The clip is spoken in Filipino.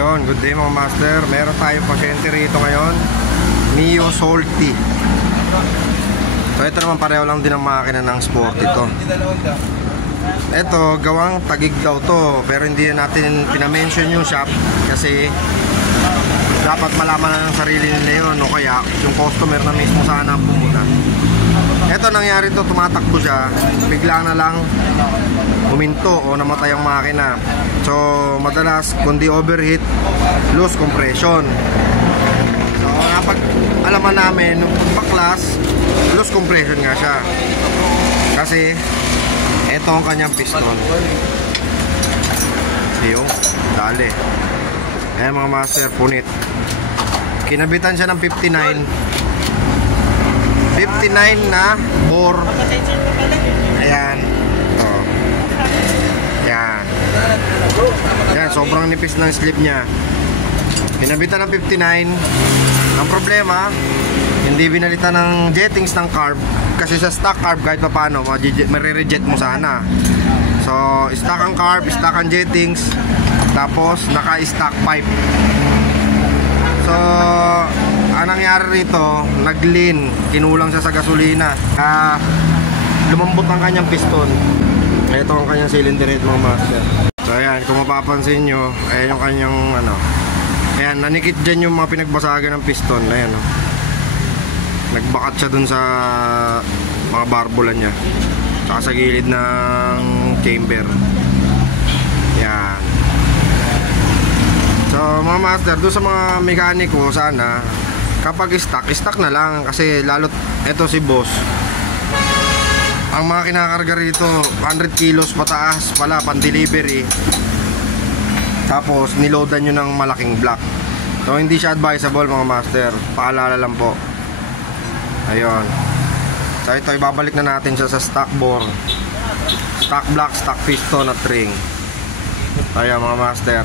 Good day mga master. Meron tayong pasyente rito ngayon, Mio Salty. So ito naman pareho lang din ang makina ng sport ito. Ito gawang Taguig daw to, pero hindi natin pinamention yung shop kasi dapat malaman na ng sarili nila yun, o kaya yung customer na mismo sana ang pumunta. Ito nangyari to, tumatakbo siya, bigla na lang huminto o namatay ang makina. So madalas kundi overheat, loose compression. So kapag alaman namin nung baklas, loose compression nga siya. Kasi ito ang kanyang piston. Yung dali. Ayan mga master, punit. Kinabitan siya ng 59 na bore. Ayan. Oh. Ayan. Ayan, sobrang nipis ng slip niya. Pinabitan ng 59. Ang problema, hindi binalitan ng jettings ng carb. Kasi sa stock carb kahit pa paano marirejet mo sana. So stock ang carb, stock ang jettings, tapos naka-stock pipe. So ang nangyari rito, nag-lean, kinulang siya sa gasolina. Lumambot ang kanyang piston. Ito ang kanyang cylinder head mga master. So ayan, kung mapapansin nyo, ayan yung kanyang ayan, nanikit dyan yung mga pinagbasagan ng piston. Ayan nagbakat siya dun sa mga barbola nya, saka sa gilid ng chamber. Ayan. So mga master, doon sa mga mekaniko sana kapag stock na lang, kasi lalo eto si boss, ang mga kinakarga rito 100 kilos pataas pala pan delivery, tapos niloadan nyo ng malaking block. So hindi siya advisable mga master, paalala lang po. Ayun. So ito, ibabalik na natin siya sa stock bore, stock block, stock piston at ring. Ayan mga master.